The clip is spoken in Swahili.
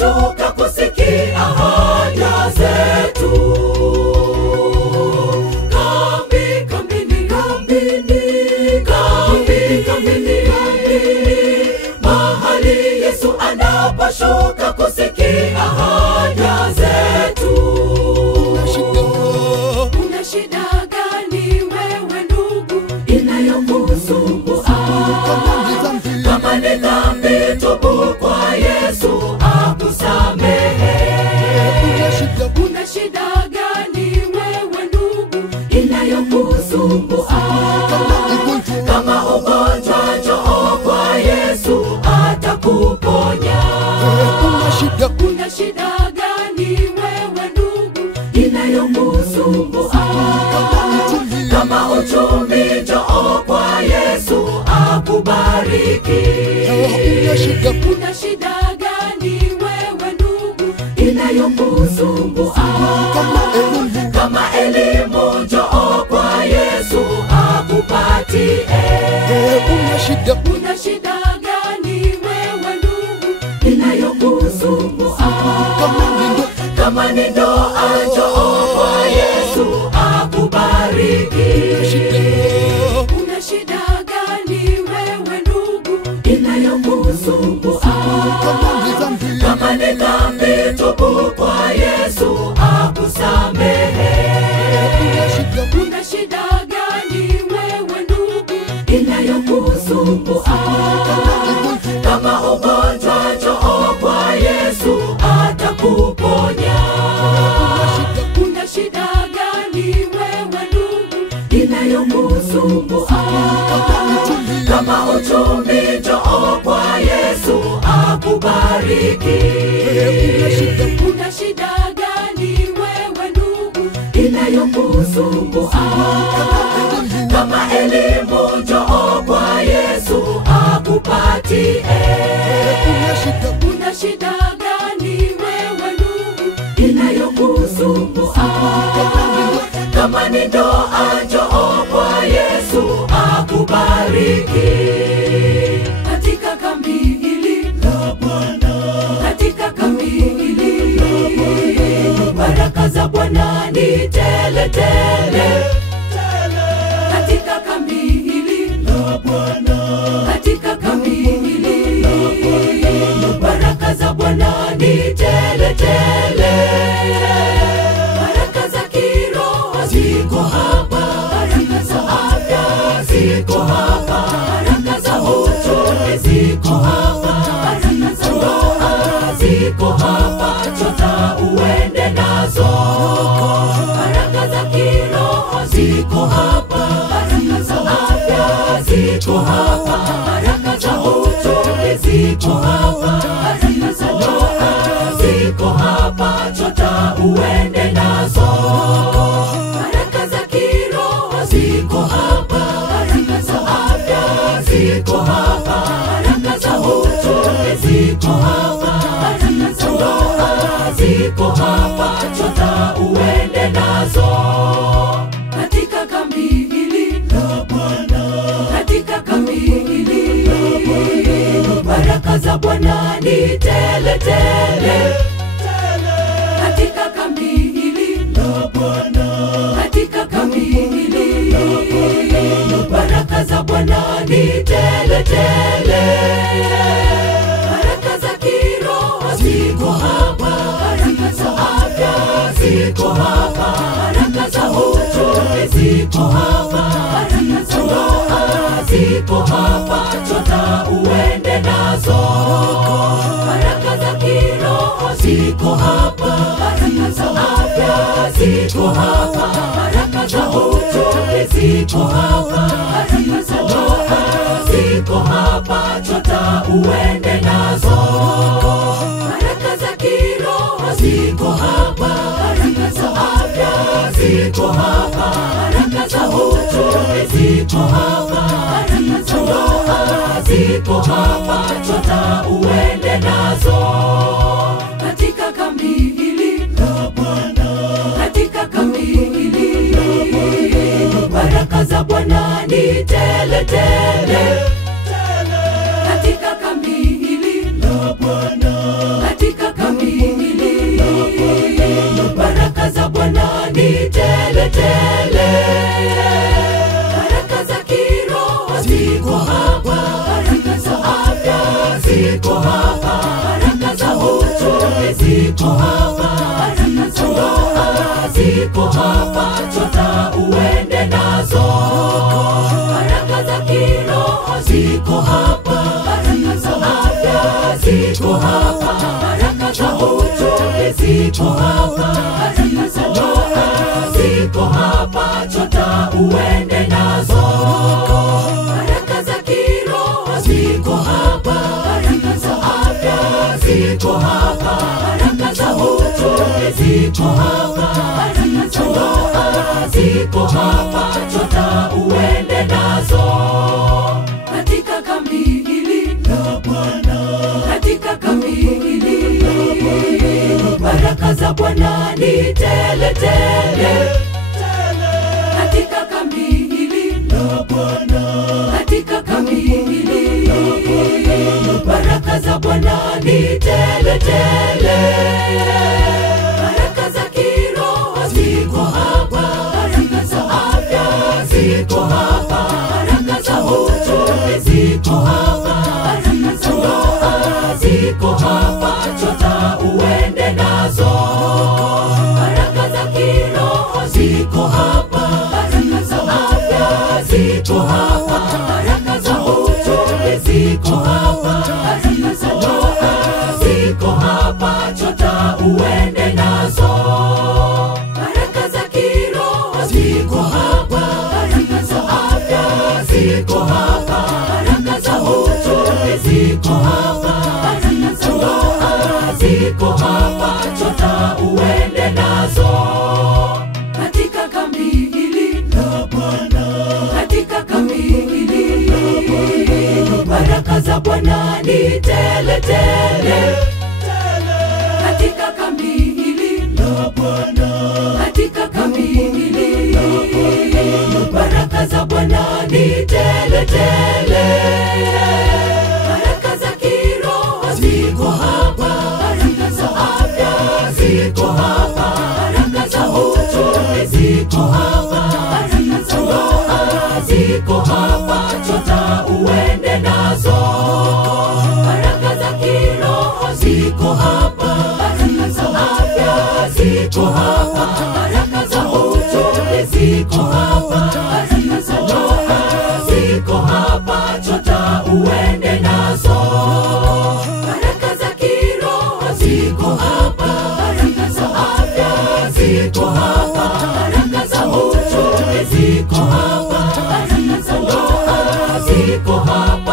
anashuka kusikia haja zetu. Kambini, mahali Yesu anaposhuka kusikia haja zetu. Una shida gani wewe ndugu inayokusumbua? Kama ni dhambi, tubu kwa Yesu akusamehe. Una shida gani wewe ndugu inayokusumbua? Kama ugonjwa, njoo kwa Yesu atakuponya. Una shida gani wewe ndugu inayokusumbua? Kama uchumi, njoo kwa Yesu akubariki. Una shida gani wewe ndugu inayokusumbua? Kama elimu, njoo kwa Yesu akupatie. Una shida gani wewe ndugu inayokusumbua? Kama ni ndoa, njoo kwa Yesu akubariki. Una shida gani wewe ndugu inayokusumbua? Kama ni dhambi, tubu kwa Yesu akusamehe. Una shida gani wewe ndugu inayokusumbua? Kama ugonjwa, njoo kwa Yesu atakuponya. Una shida gani wewe ndugu inayokusumbua? Kama uchumi, njoo kwa Yesu akubariki. Una shida gani wewe ndugu inayokusumbua? Kama elimu, njoo kwa Yesu akupatie. Una shida gani wewe ndugu inayokusumbua? Kama ni ndoa, njoo kwa Yesu akubariki. Katika kambi hili la Bwana, katika kambi hili baraka za Bwana ni tele tele. Katika kambi hili la Bwana, katika kambi hili baraka za Bwana ni tele tele. Baraka za kiroho ziko hapa, baraka za afya ziko hapa, baraka za uchumi ziko hapa, baraka za ndoa ziko hapa, chota uende nazo. Baraka za kiroho ziko hapa, baraka za afya ziko hapa, baraka za uchumi ziko hapa, baraka za ndoa ziko hapa, chota uende nazo. Baraka za kiroho ziko hapa, baraka za afya ziko hapa, baraka za uchumi ziko hapa, baraka za ndoa ziko hapa, chota uende nazo. Katika kambi hili la Bwana, katika kambi hili baraka za Bwana ni tele tele. Katika kambi hili la Bwana, katika kambi hili baraka za Bwana ni tele tele. Baraka za kiroho ziko hapa, baraka za afya ziko hapa, baraka za uchumi ziko hapa, baraka za ndoa ziko hapa, chota uende nazo. Baraka za kiroho ziko hapa, baraka za afya ziko hapa, baraka za uchumi ziko hapa, baraka za ndoa ziko hapa, chota uende nazo. Baraka za kiroho ziko hapa, baraka za afya ziko hapa, baraka za uchumi ziko hapa, baraka za ndoa ziko hapa, chota uende nazo. Katika kambi hili la Bwana, katika kambi hili baraka za Bwana ni tele tele. Katika kambi hili la Bwana, katika kambi tele tele. Baraka za kiroho ziko hapa, baraka za afya ziko hapa, baraka za uchumi ziko hapa, baraka za ndoa ziko hapa, chota uende nazo. Baraka za kiroho ziko hapa, baraka za afya ziko hapa, baraka za uchumi ziko hapa, baraka za ndoa ziko hapa, chota uende nazo. Baraka za kiroho ziko hapa, baraka za afya ziko hapa, baraka za uchumi ziko hapa, baraka za ndoa ziko hapa, chota uende nazo. Katika kambi hili la Bwana, katika kambi hili la Bwana, baraka za Bwana ni tele tele. Katika kambi hili la Bwana, katika kambi hili la Bwana, baraka za Bwana ni tele tele. Baraka za kiroho ziko hapa, baraka za afya ziko hapa, baraka za uchumi ziko hapa, baraka za ndoa ziko hapa, chota uende nazo. Baraka za kiroho ziko hapa, baraka za afya ziko hapa, baraka za uchumi ziko hapa, baraka za ndoa ziko hapa, chota uende nazo. Baraka za kiroho ziko hapa, baraka za afya ziko hapa, baraka za uchumi ziko hapa, baraka za ndoa ziko hapa, chota uende nazo. Katika kambi hili la Bwana, katika kambi hili la Bwana, baraka za Bwana ni tele tele. Katika kambi hili la Bwana, katika kambi hili la Bwana, baraka za Bwana ni tele tele. Baraka za kiroho ziko hapa, baraka za afya ziko hapa, baraka za uchumi ziko hapa, baraka za ndoa ziko hapa, chota uende nazo. Baraka za kiroho ziko hapa, baraka za afya ziko hapa, baraka za uchumi ziko hapa, baraka za ndoa ziko hapa, chota uende nazo. Baraka za kiroho ziko hapa, baraka za afya ziko hapa, baraka za uchumi ziko hapa, baraka za ndoa ziko hapa,